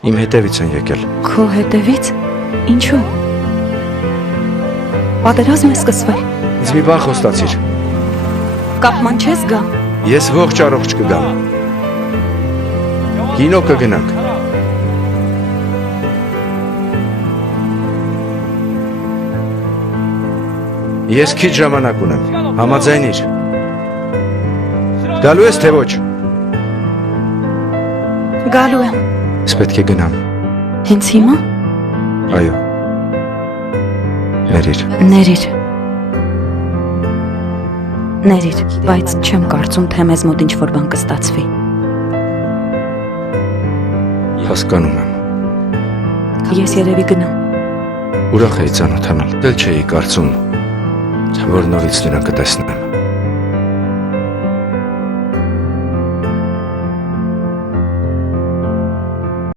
Իմ հետևից են եկել։ Քո հետևից? Ինչու՞։ Պատերազմ է սկսվել։ Ինձ մի բան խոստացիր։ Կապման չես գա։ Ես ողջ առողջ կգամ։ Կինո կգնանք։ Ես քիչ ժամանակ ունեմ։ Համաձայնիր։ Գալու ես թե ոչ։ Գալու եմ։ Ես պետք է գնամ։ Հենց հիմա։ Այո։ Ներիր։ Ներիր։ Ներիր, բայց չեմ կարծում, թե մեզ մոտ ինչ-որ բան կստացվի։ Հասկանում եմ։ Ես երևի գնամ։ Ուրախ էի ծանոթանալ։ Դել չէի կարծում, որ նորից նրան կտեսնեմ։